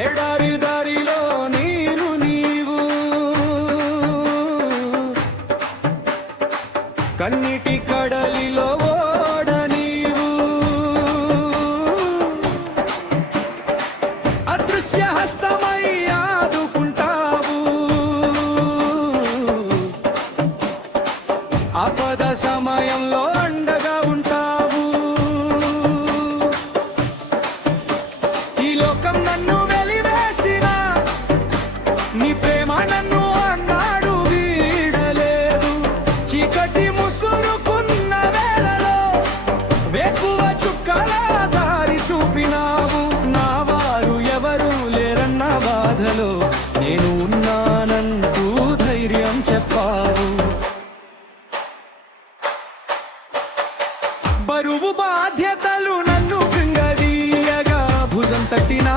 ఎడారి దారిలో నీరు నీవు, కన్నిటి కడలిలో ఓడ నీవు, అదృశ్య హస్తమై ఆదుకుంటావు, ఆపద సమయంలో అండగా ఉంటావు. ఈ లోకం నన్ను వెలివేసిన నీ ప్రేమ నన్ను అన్నాడు వీడలేదు. చీకటి ముసురుకున్న వేళలో వేకువ చుక్కల దారి చూపినావు. నా వారు ఎవరు లేరన్న బాధలో నేను ఉన్నానంటూ ధైర్యం చెప్పావు. బరువు బాధ్యతలు నన్ను కృంగదీయగా భుజం తట్టినా